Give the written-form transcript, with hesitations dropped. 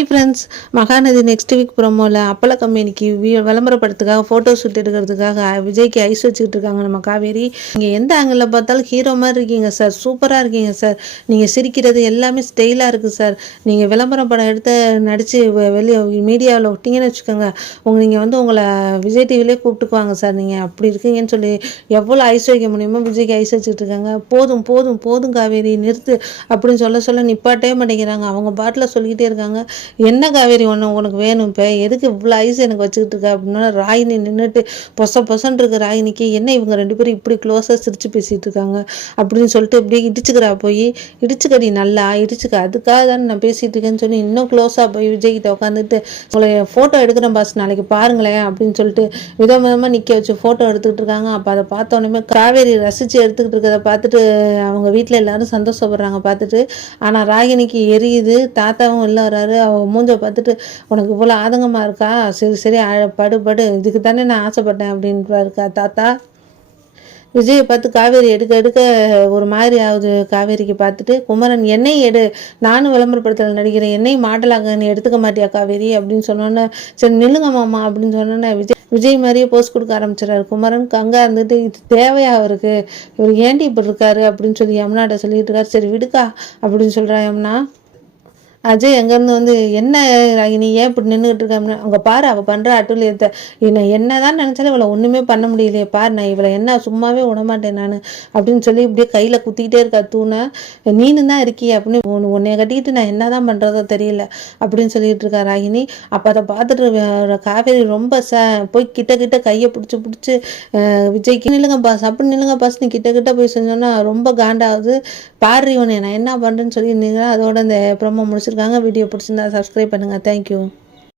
Hi friends, Mahanadi next week ப்ரோமோவில் அப்பள கம்பெனிக்கு விளம்பரப்படுறதுக்காக ஃபோட்டோ ஷூட் எடுக்கிறதுக்காக விஜய்க்கு ஐஸ் வச்சுக்கிட்டு இருக்காங்க நம்ம காவேரி. நீங்கள் எந்த ஆங்கிளில் பார்த்தாலும் ஹீரோ மாதிரி இருக்கீங்க சார், சூப்பராக இருக்கீங்க சார், நீங்கள் சிரிக்கிறது எல்லாமே ஸ்டைலாக இருக்குது சார், நீங்கள் விளம்பரம் படம் எடுத்து நடித்து வெளியே மீடியாவில் விட்டிங்கன்னு வச்சுக்கோங்க, நீங்கள் உங்களை விஜய் டிவிலே கூப்பிட்டுக்குவாங்க சார், நீங்கள் அப்படி இருக்கீங்கன்னு சொல்லி எவ்வளோ ஐஸ் வைக்க முடியுமோ விஜய்க்கு ஐஸ் வச்சுக்கிட்டு இருக்காங்க. போதும் போதும் போதும் காவேரி நிறுத்து அப்படின்னு சொல்ல நிப்பாட்டே மாட்டேங்கிறாங்க. அவங்க பாட்டில் சொல்லிக்கிட்டே இருக்காங்க. என்ன காவேரி உனக்கு வேணும், இப்போ எதுக்கு இவ்வளோ ஐஸ் எனக்கு வச்சுக்கிட்டு இருக்க அப்படின்னா ராகினி நின்றுட்டு பொசன்னு இருக்கு. ராகினிக்கு என்ன இவங்க ரெண்டு பேரும் இப்படி க்ளோஸாக சிரித்து பேசிகிட்டு இருக்காங்க அப்படின்னு சொல்லிட்டு இப்படியே இடிச்சுக்கிறா, போய் இடிச்சுக்கடி நல்லா இடிச்சுக்க, அதுக்காக தானே நான் பேசிகிட்டு இருக்கேன்னு சொல்லி இன்னும் க்ளோஸாக போய் விஜய்கிட்ட உட்காந்துட்டு உங்களை ஃபோட்டோ எடுக்கிறேன் பாஸ் நாளைக்கு பாருங்களேன் அப்படின்னு சொல்லிட்டு விதமாக நிற்க வச்சு ஃபோட்டோ எடுத்துக்கிட்டு இருக்காங்க. அப்போ அதை பார்த்தோன்னே காவேரி ரசித்து எடுத்துக்கிட்டு இருக்கிறத பார்த்துட்டு அவங்க வீட்டில் எல்லாரும் சந்தோஷப்படுறாங்க பார்த்துட்டு. ஆனால் ராகினிக்கு எரியுது. தாத்தாவும் இல்லை வராரு. அவள் மூஞ்ச பார்த்துட்டு உனக்கு இவ்வளோ ஆதங்கமாக இருக்கா, சரி சரி படு இதுக்கு தானே நான் ஆசைப்பட்டேன் அப்படின்ட்டு இருக்கா தாத்தா. விஜயை பார்த்து காவேரி எடுக்க எடுக்க ஒரு மாதிரி ஆகுது காவேரிக்கு. பார்த்துட்டு குமரன் என்னையும் எடு, நானும் விளம்பரப்படுத்தல நடிக்கிறேன், என்னையும் மாடலாக நீ எடுத்துக்க மாட்டியா காவேரி அப்படின்னு சொன்னோன்னே சரி நில்லுங்க மாமா அப்படின்னு சொன்னோன்னே விஜய் மாதிரியே போஸ்ட் கொடுக்க ஆரம்பிச்சிடறாரு. குமரன் அங்கே இருந்துட்டு இது தேவையா அவருக்கு, இவர் ஏண்டி இப்படி இருக்காரு அப்படின்னு சொல்லி யமுனாட்ட சொல்லிட்டு இருக்காரு. சரி விடுக்கா அப்படின்னு சொல்கிறா யமுனா. அஜய் அங்கேருந்து என்ன ராகினி ஏன் இப்படி நின்றுக்கிட்டு இருக்கேன், அவங்க பாரு அவள் பண்ணுற அட்டுலியத்தை, என்ன தான் நினச்சாலும் இவளை ஒன்றுமே பண்ண முடியலையே பாரு, நான் இவளை என்ன சும்மாவே விடமாட்டேன் நான் அப்படின்னு சொல்லி இப்படியே கையில் குத்திக்கிட்டே இருக்கா தூணை. நீனு தான் இருக்கியே அப்படின்னு உன்னைய கட்டிக்கிட்டு நான் என்ன தான் பண்ணுறதோ தெரியல அப்படின்னு சொல்லிட்டு இருக்கா ராகினி. அப்போ அதை பார்த்துட்டு காவேரி ரொம்ப போய் கிட்ட கையை பிடிச்சி விஜய்க்கு நில்லுங்க பாஸ் அப்படின்னு நில்லுங்க பாஸ் நீ கிட்ட போய் செஞ்சோன்னா ரொம்ப காண்டாகுது. பாரு இவனை நான் என்ன பண்ணுறேன்னு சொல்லி அதோட இந்த ப்ரோமோ முடிச்சிருக்காங்க. வீடியோ பிடிச்சிருந்தா சப்ஸ்கிரைப் பண்ணுங்கள். தேங்க்யூ.